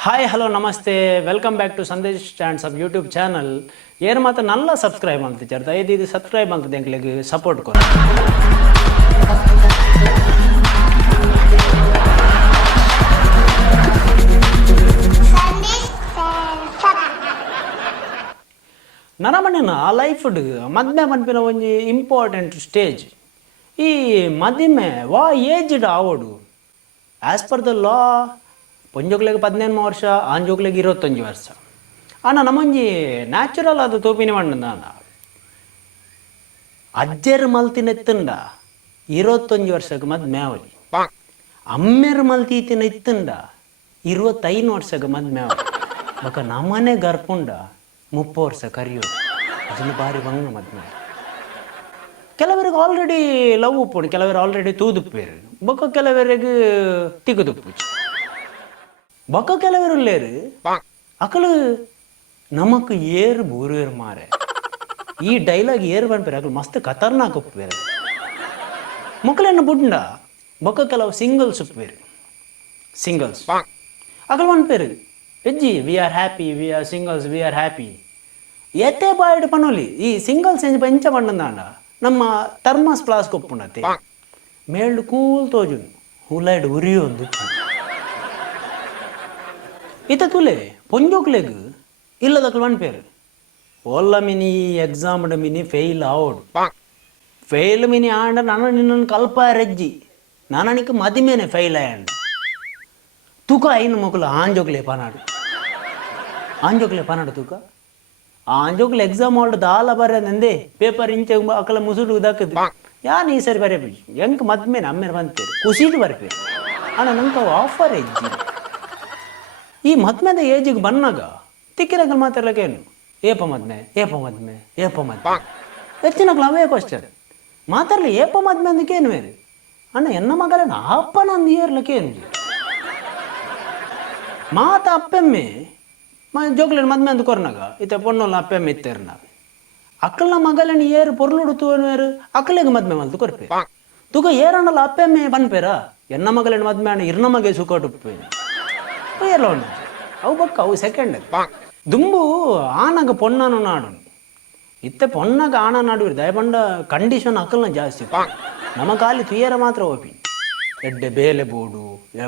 Hi hello ನಮಸ್ತೆ welcome back to Sandesh stands YouTube channel ಏನು ಮಾತ್ರ ನಲ್ಲ ಸಬ್ಸ್ಕ್ರೈಬ್ ಅಂತ ಚರ್ತ ಇದು ಸಬ್ಸ್ಕ್ರೈಬ್ ಅಂತ ಎಂಕ್ಲಿಗೆ ಸಪೋರ್ಟ್ ಕೊರ ನನ್ನ ಮನೆಯ ಲೈಫ್ಡ್ ಮದ್ಮೆ ಪನ್ಪಿನ ಒಂಜಿ ಇಂಪಾರ್ಟೆಂಟ್ ಸ್ಟೇಜ್ ಈ ಮದಿಮೆ ವಾ ಏಜ್ಡ್ ಆವಡು ಆ್ಯಸ್ ಪರ್ ದ ಲಾ ಪೊಂಜೋಕ್ಲೆಗೆ 18 ವರ್ಷ ಆಂಜೋಕ್ಲೆಗೆ 21 ವರ್ಷ ಅಣ್ಣ ನಮ್ಮೊಂಜಿ ನ್ಯಾಚುರಲ್ ಅದು ತೋಪಿನಿ ಮಣ್ಣದ ಅಜ್ಜರು ಮಲ್ತಿನೆತ್ತಂಡ 21 ವರ್ಷಕ್ಕೆ ಮದ್ಮೆ ಅವಲಿ ಅಮ್ಮೆರು ಮಲ್ತೀತಿನ ಇತ್ತಂಡ 25 ವರ್ಷಕ್ಕೆ ಮದ್ಮೆ ಅವಲಿ ಬಕ ನಮ್ಮನೆ ಗರ್ಪುಂಡ 30 ವರ್ಷ ಕರಿಯೋದು ಅದನ್ನು ಭಾರಿ ಬಂಗ ಮದ್ಮೆ ಕೆಲವರಿಗೆ ಆಲ್ರೆಡಿ ಲವ್ ಉಪ್ಪುಂಡು ಕೆಲವರು ಆಲ್ರೆಡಿ ತೂದುಪ್ಪೇರು ಬೊಕ್ಕ ಕೆಲವರಿಗೆ ತಿಗುದುಪ್ಪು ಬೊಕ್ಕ ಕೆಲವರು ಲೇರು ಅಕಲು ನಮಕ್ ಏರು ಬೂರೇರು ಮಾರೆ ಈ ಡೈಲಾಗ್ ಏರು ಬಂದ್ಪೇರು ಅಕಲು ಮಸ್ತ್ ಖತರ್ನಾಕ್ ಉಪ್ಪೇರು ಮಕ್ಕಳನ್ನು ಬುಡ್ಡ ಬೊಕ್ಕ ಕೆಲವು ಸಿಂಗಲ್ಸ್ ಉಪ್ಪೇರು ಸಿಂಗಲ್ಸ್ ಅಕಲು ಬಂದ್ಪೇರು ಎಜ್ಜಿ we are happy we are singles we are happy ಎತ್ತೇ ಬಾಯ್ಡ್ ಪನೋಲಿ ಈ ಸಿಂಗಲ್ಸ್ ಎಂಚ ಪಂಡಂದಾಂಡ ನಮ್ಮ ಥರ್ಮಸ್ ಫ್ಲಾಸ್ಕ್ ಒಪ್ಪುಂಡತೆ ಮೇಲ್ಡು ಕೂಲ್ ತೋಜುನು ಹುಲೈಡ್ ಉರಿಯೊಂದು ಇತ ತುಲೆ ಪೊಂಜೋಕ್ಲೆಗ್ ಇಲ್ಲದಕ್ಕಲು ಪನ್ಪೇರು ಒಲ್ಲ ಮಿನಿ ಎಕ್ಸಾಮ್ಡ್ ಮಿನಿ ಫೇಲ್ ಆವೋಡು ಫೇಲ್ ಮಿನಿ ಆಂಡ ನಾನು ನಿನ್ನನ್ನು ಕಲ್ಪಾರೆಜ್ಜಿ ನಾನನಿക്ക് ಮದಿಮೇನೆ ಫೇಲ್ ಆಯಂಡ ತೂಕ ಐನು ಮಕ್ಕಳು ಆಂಜೋಕ್ಲೆ ಪನಾಡು ತೂಕ ಆಂಜೋಕ್ಲೆ ಎಕ್ಸಾಮ್ ಆಲ್ಡ್ ದಾಲ ಬರೆದಂದೆ ಪೇಪರ್ ಇಂಚೆ ಅಕಲ ಮುಸುಡು ದಕ್ಕದು ಯಾನ್ ಈ ಸರಿ ಬರೆಯ ಎಂಕ್ ಮದ್ಮೇನೆ ಅಮ್ಮೇನೆ ಬಂತೇರು ಕುಸೀಟು ಬರ್ಪೇರು ಅಣ್ಣ ನಂಗೆ ಆಫರ್ ಎಜ್ಜಿ ಈ ಮದ್ಮೆದ ಏಜಿಗೆ ಬಂದಾಗ ತಿಕ್ಕಿರಕಲ್ ಮಾತಾಡ್ಲಕ್ಕೇನು ಏಪ ಮದ್ಮೆ ಹೆಚ್ಚಿನಕ್ಲು ಅವೇ ಕ್ವಶನ್ ಮಾತಾಡ್ಲಿ ಏಪ ಮದ್ಮೆ ಅಂದಕ್ಕೇನು ಬೇರೆ ಅಣ್ಣ ಎನ್ನ ಮಗಲನ್ನ ಅಪ್ಪನ ಅಂದು ಏರ್ಲಕ್ಕೇನು ಮಾತ ಅಪ್ಪೆಮ್ಮೆ ಜೋಕ್ಲೇನು ಮದ್ಮೆ ಅಂದು ಕೊರ್ನಾಗ ಇತ್ತ ಪೊಣ್ಣಲ್ಲ ಅಪ್ಪೆಮ್ಮೆ ಇತ್ತೇರ್ನ ಅಕ್ಕಲ್ನ ಮಗಲನ್ನ ಏರು ಪೊರ್ಲುಡುತ್ತುವೇರು ಅಕ್ಕಲಿಗೆ ಮದ್ಮೆ ಮಲ್ತು ಕೊರ್ಪೆ ತುಗ ಏರಣ್ಣಲ್ಲ ಅಪ್ಪೆಮ್ಮೆ ಬನ್ಪೇರ ಎನ್ನ ಮಗಲನ್ನ ಮದ್ಮೆ ಅಣ್ಣ ಇರ್ನ ಮಗೆ ಸುಖೋಟುಪ್ಪೆ ಎಲ್ಲ ಉಂಟು ಅವು ಬಕ್ಕ ಅವು ಸೆಕೆಂಡ್ ದುಂಬು ಆನಾಗ ಪೊಣ್ಣನು ನಾಡು ಇತ್ತೆ ಪೊಣ್ಣಾಗ ಆಣ ನಾಡುವಿರು ದಯಪಂಡ ಕಂಡೀಷನ್ ಅಕ್ಕಲ್ನ ಜಾಸ್ತಿ ನಮ್ಮ ಕಾಲಿ ತುಯ್ಯರ ಮಾತ್ರ ಓಪಿ ಎಡ್ಡೆ ಬೇಲೆ ಬೋರ್ಡು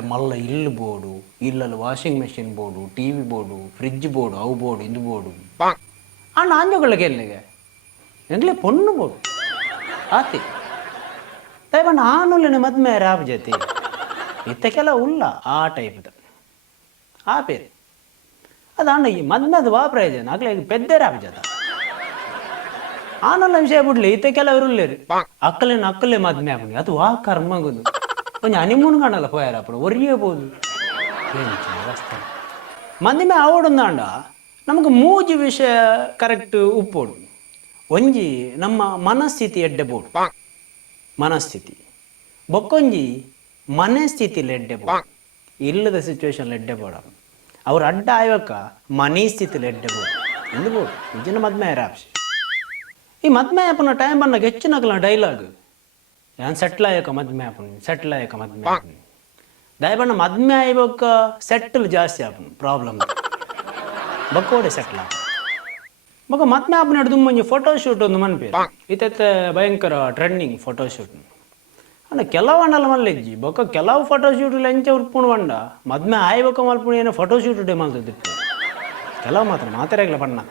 ಮಲ್ಲ ಇಲ್ಲು ಬೋರ್ಡು ಇಲ್ಲಲ್ಲಿ washing machine board TV board fridge board ಅವು ಬೋರ್ಡು ಇದು ಬೋರ್ಡು ಅಣ್ಣ ಆಂಜೋಗಳಿಗೆ ಎಲ್ಲಿಗೆ ಎಂಗ್ಲೇ ಪೊಣ್ಣು ಬೋರ್ಡು ಆತಿ ದಯಪಂಡ ಆನುಲ್ಲೇನೆ ಮದ್ಮೆ ರಾಬ್ ಜೊತೆ ಇತ್ತ ಕೆಲ ಉಲ್ಲ ಆ ಟೈಪ್ದ ಆ ಪೇರು ಅದು ಅಣ್ಣ ಈ ಮದ್ಮೆದು ವಾ ಪ್ರಯೋಜನ ಆಗ್ಲೇ ಪೆದ್ದೇರ ಆಬ್ಜದ ಆನಲ್ಲ ವಿಷಯ ಬಿಡ್ಲಿ ಇತ್ತ ಕೆಲವರು ಉಳ್ಳೇರು ಅಕ್ಕಲೇ ಮದ್ಮೆ ಆಗ್ನಿ ಅದು ವಾ ಕರ್ಮಗುದು ಒಂಜಿ ಹನಿಮೂನ್ ಕಾಣಲ್ಲ ಪೋಯಾರಪ್ಪಡು ಒರಿಯಬೋದು ಅವಸ್ಥೆ ಮದ್ಮೆ ಆವಡುಂದಾಂಡ ನಮಗೆ ಮೂಜಿ ವಿಷಯ ಕರೆಕ್ಟ್ ಉಪ್ಪೋಡು ಒಂಜಿ ನಮ್ಮ ಮನಸ್ಥಿತಿ ಎಡ್ಡೆ ಬೋಡು ಮನಸ್ಥಿತಿ ಬೊಕ್ಕೊಂಜಿ ಮನೆ ಸ್ಥಿತಿಲಿ ಎಡ್ಡೆ ಬೋಡು ಇಲ್ಲದ ಸಿಚುವೇಶನ್ ಎಡ್ಡೆ ಬೋಡ ಅವ್ರು ಅಡ್ಡ ಆಯ್ವಕ್ಕ ಮನೆ ಸ್ಥಿತಿಲಿ ಎಡ್ಡೆ ಬೋಡು ಎಂದು ಬೋಡು ನಿಜನ ಮದ್ಮೆ ಆಪ್ಷನ್ ಈ ಮದ್ಮೆ ಆಪನ ಟೈಮ್ ಬಂದಾಗ ಹೆಚ್ಚಿನಕಲ ಡೈಲಾಗ್ ಯಾನ್ ಸೆಟ್ಲ್ ಆಯಕ ಮದ್ಮೆ ಆಪನು ದಯಬಣ್ಣ ಮದ್ಮೆ ಆಯ್ವಕ್ಕ ಸೆಟ್ಲ್ ಜಾಸ್ತಿ ಆಪನು ಪ್ರಾಬ್ಲಮ್ ಬಕ್ಕೋಡೆ ಸೆಟ್ಲ್ ಆಪ ಬೊಕ್ಕ ಮದ್ಮೆ ಆಪನ ಹಿಡಿದು ಮುಂಜಿ ಫೋಟೋಶೂಟ್ ಒಂದು ಮನ್ಪೇರು ಇತ್ತೆ ಭಯಂಕರ ಟ್ರೆಂಡಿಂಗ್ ಫೋಟೋಶೂಟ್ ಅಣ್ಣ ಕೆಲವು ಅಣ್ಣಲ್ಲ ಮಲ್ಲೆಜ್ಜಿ ಬೊಕ್ಕ ಕೆಲವು ಫೋಟೋಶೂಟ್ ಎಂಚ ಉಟ್ಪುಣ್ ಬಂಡ ಮದ್ಮೆ ಆಯ್ಬೇಕ ಮಲ್ಪುಣ ಏನೋ ಫೋಟೋಶೂಟ್ ಡೇ ಮಲ್ತಿದ್ದಿತ್ತು ಕೆಲವು ಮಾತಾಡಲ್ಲ ಬಣ್ಣ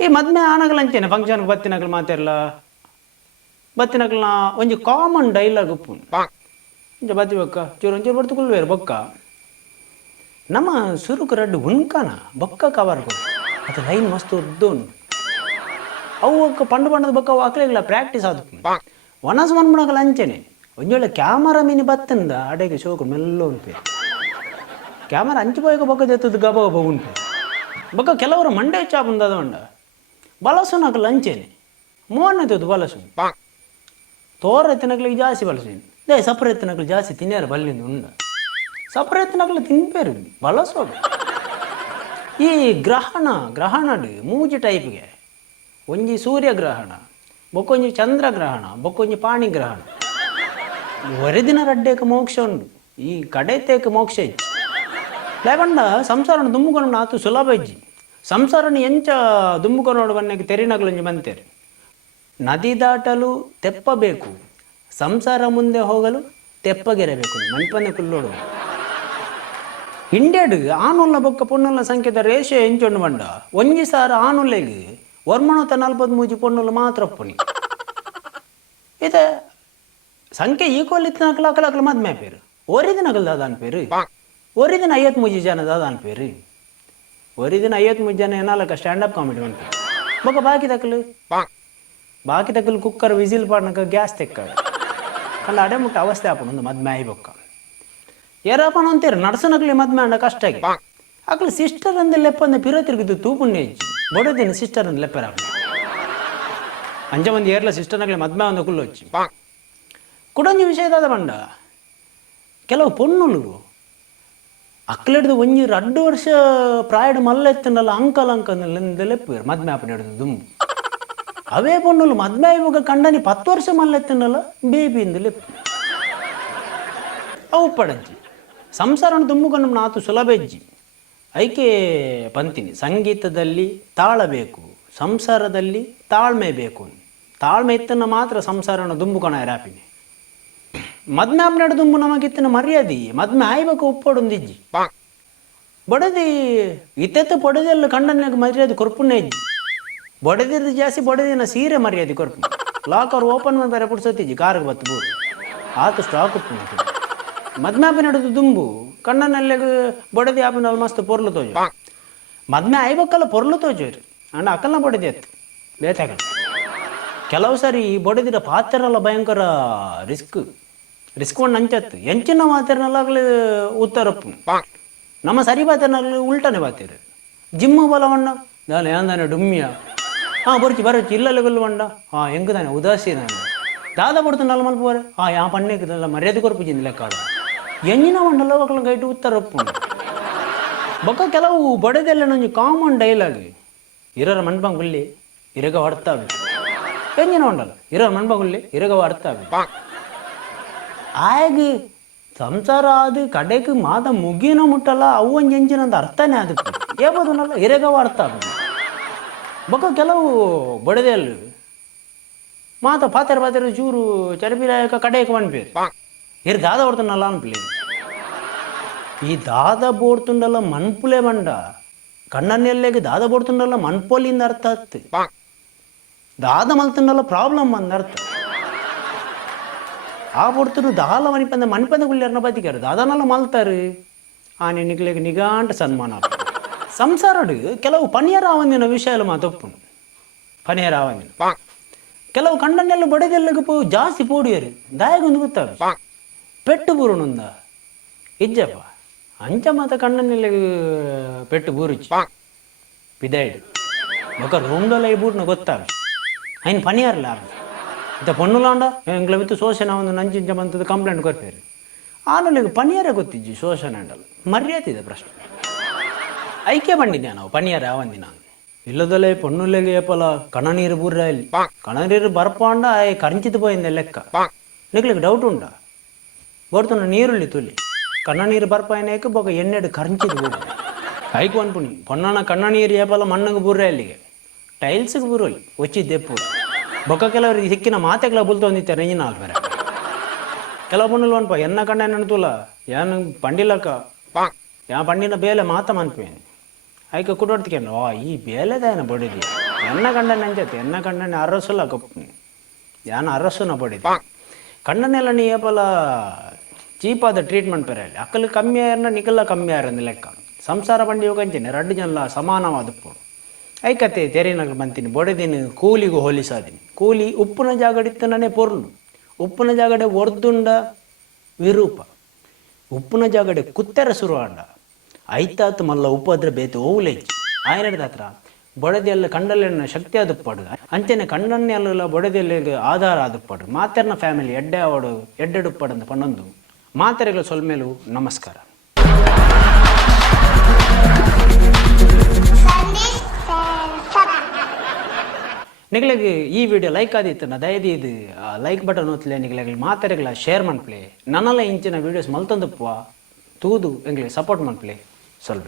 ಈ ಮದ್ಮೆ ಆನಗಲ ಅಂಚೇನೆ ಫಂಕ್ಷನ್ಗೆ ಬತ್ತಿನಕಲು ಮಾತಾಡಲ್ಲ ಬತ್ತಿನಕಲ್ನ ಒಂಜಿ ಕಾಮನ್ ಡೈಲಾಗ್ ಉಪ್ಪುಂಡು ಇಂಚ ಬತ್ತಿಬೊಕ್ಕ ಒಂಚೂರು ಬರ್ತುಕೊಳ್ವೇರು ಬೊಕ್ಕ ನಮ್ಮ ಸುರುಕು ರಡ್ಡು ಉಣ್ಕನ ಬೊಕ್ಕ ಕವರ್ ಕೊಡು ಅದು ಲೈನ್ ಮಸ್ತ್ ಉದ್ದೋನು ಅವು ಪಂಡು ಬೊಕ್ಕ ಅವು ಅಕ್ಲೆಲ್ಲ ಪ್ರಾಕ್ಟೀಸ್ ಆದ ಒನಸ್ ಮನ್ಬಿಡಕಲ್ಲ ಅಂಚೆನೆ ಒಂಜೊಳ್ಳೆ ಕ್ಯಾಮರಾ ಮಿನಿ ಬತ್ತಂದ ಅಡೆಗೆ ಶೋಕು ಮೆಲ್ಲ ಉಂಟು ಕ್ಯಾಮರಾ ಅಂಚು ಹೋಯ್ಕ ಬೊಕ್ಕ ಜೆತ್ತದ ಗಬ ಉಂಟು ಬೊಕ್ಕ ಕೆಲವರು ಮಂಡೆ ಚಾಪುಂದದ ಉಂಡ ಬಲಸುನಕಲ್ಲ ಅಂಚೆನೆ ಮೋನೆತ್ತದು ಬಲಸು ತೋರ ಎತ್ತಿನಕ್ಲಿಗೆ ಜಾಸ್ತಿ ಬಲಸೇನು ದೇ ಸಪ್ರ ಎತ್ತಿನಕ್ಲು ಜಾಸ್ತಿ ತಿನ್ಯಾರ ಬಲ್ಲಿಂದ ಉಂಡ ಸಪ್ರ ಎತ್ತಿನಕ್ಲು ತಿನ್ಪೇರು ಬಲಸೋಡು ಈ ಗ್ರಹಣಡು ಮೂಜಿ ಟೈಪ್ಗೆ ಒಂಜಿ ಸೂರ್ಯಗ್ರಹಣ ಬೊಕ್ಕೊಂಜಿ ಚಂದ್ರಗ್ರಹಣ ಬೊಕ್ಕೊಂಜಿ ಪಾಣಿಗ್ರಹಣ ಒರೆದಿನ ರಡ್ಡೇಕ ಮೋಕ್ಷ ಉಂಡು ಈ ಕಡೆತೇಕ ಮೋಕ್ಷ ಇತ್ತು లేకుండా సంసారం దుమ్ముకొని నాತು సులభ ఇజ్ಜಿ ಸಂಸಾರನ ಎಂಚ ದುಂಬುಕೊನೋಡು ಬನ್ನಕ್ಕೆ ತೆರಿನಗಲಂಜಿ ಬಂತೇರಿ ನದಿ ದಾಟಲು ತೆಪ್ಪಬೇಕು ಸಂಸಾರ ಮುಂದೆ ಹೋಗಲು ತೆಪ್ಪಗಿರಬೇಕು ಮನ್ಪನೆ ಕುಲ್ಲೋಡು ಇಂಡಿಯಾಡ್ ಆನುಲ್ಲ ಬೊಕ್ಕ ಪೊನ್ನುಲ್ಲ ಸಂಖ್ಯೆದ ರೇಷೆ ಎಂಚೊಂಡು ಬಂಡ ಒಂಜಿ ಸಾರ ಆನುಲ್ಲೆಗ್ ವರ್ಮಣತ 43 ಪೊನ್ನುಲ್ಲ ಮಾತ್ರ ಒಪ್ಪುನಿ ಇದೆ ಸಂಖ್ಯೆ ಈಕ್ವಲ್ ಇತ್ತು ಅಕಲ ಮದ್ಮೆ ಪೇರು ಒರಿದಿನ ದಾದಾನ್ ಪೇರು ಒರಿದಿನ 53 ಜನ ದಾದಾನ್ ಪೇರು ಒರಿದಿನ 53 ಜನ ಏನಾಲಕ ಸ್ಟ್ಯಾಂಡಪ್ ಕಾಮಿಡಿ ಬಂತು ಬೊಕ್ಕ ಬಾಕಿ ತಕ್ಕಲು ಕುಕ್ಕರ್ ವಿಸಿಲ್ ಪಾಡ್ನಕ ಗ್ಯಾಸ್ ತೆಕ್ಕ ಕಲ್ಲ ಅಡೆ ಮುಟ್ಟ ಅವಸ್ಥೆ ಆಪಣ ಒಂದು ಮದ್ಮೆ ಆಯ್ ಬೊಕ್ಕ ಏರಪ್ಪನ ಅಂತೀರ ನಡ್ಸನಕ್ಲಿ ಮದ್ಮೆ ಅಂಡ ಕಷ್ಟ ಆಗಿ ಅಕ್ಲು ಸಿಸ್ಟರ್ ಅಂದ ಲೆಪ್ಪಂದ ಪಿರ ತಿರುಗಿದ್ದು ತೂಪುಣ್ಯ ಇಜ್ಜಿ ಬೊಡದಿನ ಸಿಸ್ಟರ್ ಅಂದ ಲೆಪ್ಪರ ಅಂಜ ಮಂದಿ ಏರ್ಲ ಸಿಸ್ಟರ್ನಕ್ಲಿ ಮದ್ಮೆ ಒಂದು ಕುಲ್ಲು వచ్చి ಕುಡೊಂಜಿ ವಿಷಯದಾದ ಬಂಡ ಕೆಲವು ಪೊಣ್ಣುಲು ಅಕ್ಲೆಡ್ದು ಒಂಜಿ 2 ವರ್ಷ ಪ್ರಾಯಡ್ ಮಲ್ಲ ಎತ್ತನಲ್ಲ ಅಂಕಲ್ ಲೆಪ್ಪರು ಮದ್ಮೆ ಆಪನ ಹಿಡಿದು ದುಂಬು ಅವೇ ಪೊಣ್ಣುಲು ಮದ್ಮೆ ಇವಾಗ ಕಂಡನಿ 10 ವರ್ಷ ಮಲ್ಲ ಎತ್ತನಲ್ಲ ಬೇಬಿಯಿಂದ ಲೆಪ್ಪು ಅವು ಪಡಂಜಿ ಸಂಸಾರನ ದುಂಬುಕೊಂಡು ನಾತು ಸುಲಭೆಜ್ಜಿ ಐಕೆ ಪಂತಿನಿ ಸಂಗೀತದಲ್ಲಿ ತಾಳ ಬೇಕು ಸಂಸಾರದಲ್ಲಿ ತಾಳ್ಮೆ ಬೇಕು ತಾಳ್ಮೆ ಇತ್ತನ್ನ ಮಾತ್ರ ಸಂಸಾರನ ದುಂಬುಕೊಣ ರಾಪಿನಿ ಮದ್ಮೆ ಆಪನಾಡು ದುಂಬು ನಮಗಿತ್ತಿನ ಮರ್ಯಾದಿ ಮದ್ಮೆ ಆಯ್ಬೇಕು ಉಪ್ಪೊಡೊಂದಿಜ್ಜಿ ಬಡದಿ ಇತ್ತೆತ್ತು ಪೊಡೆದೆಲ್ಲ ಕಂಡನ್ಯಾಗ ಮರ್ಯಾದೆ ಕೊರ್ಪುನ್ನೆ ಇಜ್ಜಿ ಬಡದಿರ್ದು ಜಾಸ್ತಿ ಬಡದಿನ ಸೀರೆ ಮರ್ಯಾದೆ ಕೊರ್ಪು ಲಾಕರ್ ಓಪನ್ ಬೇರೆ ಪುಡ್ಸತ್ತಿಜ್ಜಿ ಕಾರ್ಗೆ ಬತ್ತು ಬೋರು ಆತು ಸ್ಟಾಕ್ ಉಪ್ಪು ಮದ್ಮೆ ಆಪನ ಹಿಡಿದು ದುಂಬು ಕಣ್ಣನಲ್ಲೆಗ ಬಡದಿ ಆಪನಲ್ಲಿ ಮಸ್ತ್ ಪೊರ್ಲು ತೋಜು ಮದ್ಮೆ ಆಯ್ಬೇಕಲ್ಲ ಪೊರ್ಲು ತೋಜೋರಿ ಅಣ್ಣ ಅಕ್ಕಲ್ನ ಬಡದಿ ಎತ್ತು ಬೇತಾಗ ಕೆಲವು ಸಾರಿ ಬಡದಿರ ಪಾತ್ರೆಲ್ಲ ಭಯಂಕರ ರಿಸ್ಕ್ ಒಂದು ಅಂಚತ್ತು ಎಂಚಿನ ಮಾತಿರನಲ್ಲಾಗಲಿ ಉತ್ತರಪ್ಪು ನಮ್ಮ ಸರಿ ಪಾತ್ರೆನಲ್ಲಿ ಉಲ್ಟನೆ ಪಾತಿರು ಜಿಮ್ಮು ಬಲವಣ್ಣ ನಾನು ಏನಂದಾನೆ ಡುಮ್ಮಿಯ ಬರಚಿ ಇಲ್ಲಲ್ಲ ಬಂಡ ಎಂಗುದಾನೆ ಉದಾಸೀನ ದಾದ ಪಡ್ತಾನಲ್ಲ ಮಲ್ಪೋರೆ ಯಾ ಪಣ್ಣೆಲ್ಲ ಮರ್ಯಾದೆ ಕೊರ್ಪಿಜಿಂದ ಲೆಕ್ಕಾಡ ಎಂಜಿನ ಮಂಡಲ ಮಕ್ಕಳ ಗೈಟು ಉತ್ತರಪ್ಪು ಬೊಕ್ಕ ಕೆಲವು ಬಡದೆಲ್ಲ ನಂಜು ಕಾಮನ್ ಡೈಲಾಗ್ ಇರೋರ ಮನ್ಪಂಗುಲ್ಲಿ ಇರಗ ಹೊಡ್ತಾವೆ ಎಂಜಿನ ಉಂಡಲ್ಲ ಇರೋರ ಮನ್ಪಂಗುಲ್ಲಿ ಇರಗ ಹೊಡ್ತಾವೆ ಆಗಿ ಸಂಸಾರ ಅದು ಕಡೆಗೆ ಮಾತ ಮುಗಿನೋ ಮುಟ್ಟಲ್ಲ ಅವು ಒಂದು ಎಂಜಿನ ಅಂತ ಅರ್ಥನೇ ಅದಕ್ಕೆ ಏಬೋದನ್ನಲ್ಲ ಇರಗ ಹೊಡ್ತಾವೆ ಬೊಕ್ಕ ಕೆಲವು ಬಡದೆಲ್ಲ ಮಾತ ಪಾತ್ರೆ ಚೂರು ಚರಪಿರಾಯಕ ಕಡೆಗೆ ಮನ್ಪೇರು ಇರು ದಾದ ಹೊಡ್ತಾನಲ್ಲ ಅನ್ಪುಲೆ ಈ ದಾದ ಬೋಡ್ತುಂಡಲ್ಲ ಮನ್ಪುಲೆ ಬಂಡ ಕಣ್ಣನ್ನೆಲ್ಲೆಗೆ ದಾದ ಬೋಡ್ತುಂಡಲ್ಲ ಮನ್ಪೊಲಿಂದ ಅರ್ಥ ಹತ್ತು ದಾದ ಮಲ್ತುಂಡಲ್ಲ ಪ್ರಾಬ್ಲಮ್ ಅಂದ ಅರ್ಥ ಆ ಬೋಡ್ತು ದಾಲ ಮನಿಪಂದ ಮನ್ಪಂದ ಗುಳ್ಳಿಯರ್ನ ಬದಿಕಾರು ದಾದನೆಲ್ಲ ಮಲ್ತಾರು ನಿಗ್ಲೆಗೆ ನಿಗಾಂಟ ಸನ್ಮಾನ ಸಂಸಾರಡು ಕೆಲವು ಪನಿಯರ ಆವಂದಿನ ವಿಷಯ ಎಲ್ಲ ಮಾತೊಪ್ಪು ಪನಿಯರ ಆವಂದಿನ ಕೆಲವು ಕಂಡನ್ನೆಲ್ಲ ಬಡದೆಲ್ಲಗ ಜಾಸ್ತಿ ಪೋಡಿಯರು ದಾಯಗೊಂದು ಗೊತ್ತಾವೆ ಪೆಟ್ಟು ಬೂರುನುಂದ ಇಜ್ಜಪ್ಪ ಅಂಚ ಮಾತ ಕಣ್ಣನ್ನೆಲ್ಲ ಪೆಟ್ಟು ಬೂರುಚಿ ಪಿದಾಯ್ಡು ಬೊಕ್ಕ ರೂಮ್ದಲ್ಲ ಈ ಬೂಟ್ನ ಗೊತ್ತಾವೆ ಐನ್ ಪನಿಯಾರಲ್ಲ ಇಂಥ ಪೊಣ್ಣುಲಾಂಡ ಎಂಗ್ಲ ಬಿತ್ತು ಶೋಷಣ ಒಂದು ನಂಚಿಂಚ ಬಂತದ್ದು ಕಂಪ್ಲೇಂಟ್ ಕೊಡ್ತೇವೆ ಆನಲ್ಲಿಗೆ ಪನಿಯಾರೇ ಗೊತ್ತಿಜ್ಜಿ ಶೋಷಣ ಅಂಡಲ್ಲ ಮರ್ಯಾದೆ ಇದೆ ಪ್ರಶ್ನೆ ಐಕೆ ಬಂದಿದ್ದೆ ನಾವು ಪನಿಯಾರ ಆವಂದಿನ ಇಲ್ಲದಲ್ಲೇ ಪೊಣ್ಣುಲೆಗೆ ಏಪಲ ಕಣನೀರು ಬೂರ್ರ ಇಲ್ಲಿ ಕಣನೀರು ಬರ್ಪಾಂಡ ಕರಂಚಿತು ಪೋయింದೆ ಲೆಕ್ಕ ನಿಗ್ಲಿಕ್ಕೆ ಡೌಟ್ ಉಂಡ ಬೋಡ್ತನ ನೀರುಳ್ಳಿ ತುಲಿ ಕಣ್ಣ ನೀರು ಬರ್ಪಾಯನೇಕ ಬೊಕ ಎಣ್ಣೆಡು ಕರಂಚಿದು ಬೂರು ಐಕು ಅನ್ಪುಣಿ ಪೊನ್ನಣ ಕಣ್ಣ ನೀರು ಏಪಲ ಮಣ್ಣಗೆ ಬೂರ್ರೆ ಅಲ್ಲಿಗೆ ಟೈಲ್ಸ್ಗೆ ಬೂರೋಲಿ ಒಚ್ಚಿದ್ದೆಪ್ಪು ಬೊಕ್ಕ ಕೆಲವ್ರಿಗೆ ಸಿಕ್ಕಿನ ಮಾತೆಗಳ ಬುಲ್ತೊಂದಿತ್ತೆ ನೆಂಜಿನ ಬೇರೆ ಕೆಲವು ಪೊಣ್ಣು ಅನ್ಪ ಎನ್ನ ಕಣ್ಣ ನೆನತುಲ ಏನು ಪಂಡಿಲಕ್ಕ ಯಾ ಪಂಡಿನ ಬೇಲೆ ಮಾತ ಮನ್ಪೇನು ಐಕ ಕುಡೊಡ್ತಿಕೇನು ಈ ಬೇಲೆದೇನ ಬಡಿದಿ ಎನ್ನ ಕಂಡನೆ ಅಂಜತ್ತೆ ಎನ್ನ ಕಂಡನೆ ಅರಸುಲ ಕಪ್ಪು ಯಾನ ಅರಸುನ ಬಡಿದಿ ಕಣ್ಣನ್ನೆಲ್ಲ ನೀ ಏಪಲ ಚೀಪಾದ ಟ್ರೀಟ್ಮೆಂಟ್ ಪೇರಲ್ಲಿ ಅಕ್ಕಲು ಕಮ್ಮಿ ಆಯ್ರನ್ನ ನಿಕಲ್ಲ ಕಮ್ಮಿ ಆಯ್ರಂದು ಲೆಕ್ಕ ಸಂಸಾರ ಬಂಡಿ ಹೋಗಂಚೇನೆ 2 ಜನ ಸಮಾನವಾದ ಪೋಡು ಐಕತೆ ತೆರಿನಾಗ ಬಂತೀನಿ ಬಡದಿನ ಕೂಲಿಗೂ ಹೋಲಿಸಾದೀನಿ ಕೂಲಿ ಉಪ್ಪುನ ಜಾಗಡಿತ್ತನೇ ಪೊರ್ಲು ಉಪ್ಪುನ ಜಾಗಡೆ ಒರ್ದುಂಡ ವಿರೂಪ ಉಪ್ಪುನ ಜಾಗಡೆ ಕುತ್ತೆರ ಶುರು ಆಂಡ ಐತಾತ್ ಮಲ್ಲ ಉಪದ್ರ ಬೇತು ಓವುಲೆಜ್ಜಿ ಆಯ್ನದ ಹತ್ರ ಬೊಡೆದೆಲ್ಲ ಕಂಡಲ್ಲೆನ್ನ ಶಕ್ತಿ ಆದುಪ್ಪಡು ಅಂಚೆನೆ ಕಣ್ಣನ್ನೆಲ್ಲ ಬೊಡೆದೆಲ್ಲಿಗೆ ಆಧಾರ ಆದುಪ್ಪಡು ಮಾತೆರ್ನ ಫ್ಯಾಮಿಲಿ ಎಡ್ಡೆ ಅವಡು ಎಡ್ಡೆಡುಪ್ಪಡು ಪನ್ನೊಂದು ಮಾತೆರೆಗಳ ಸೊಲ್ಮೇಲು ನಮಸ್ಕಾರ. ನಿಗಳಿಗೆ ಈ ವಿಡಿಯೋ ಲೈಕ್ ಆದಿತ್ತು ದಯದಿ ಇದು ಲೈಕ್ ಬಟನ್ ಒತ್ತಲೆ ನಿಗಳಿಗೆ ಮಾತೆರೆಗಳ ಶೇರ್ ಮನ್ಪ್ಲೆ ನನ್ನಲ್ಲ ಇಂಚಿನ ವೀಡಿಯೋಸ್ ಮಲ್ತೊಂದಪ್ಪ ತೂದು ಎಂಗ್ಲಿಗೆ ಸಪೋರ್ಟ್ ಮನ್ಪ್ಲೆ ಸ್ವಲ್ಪ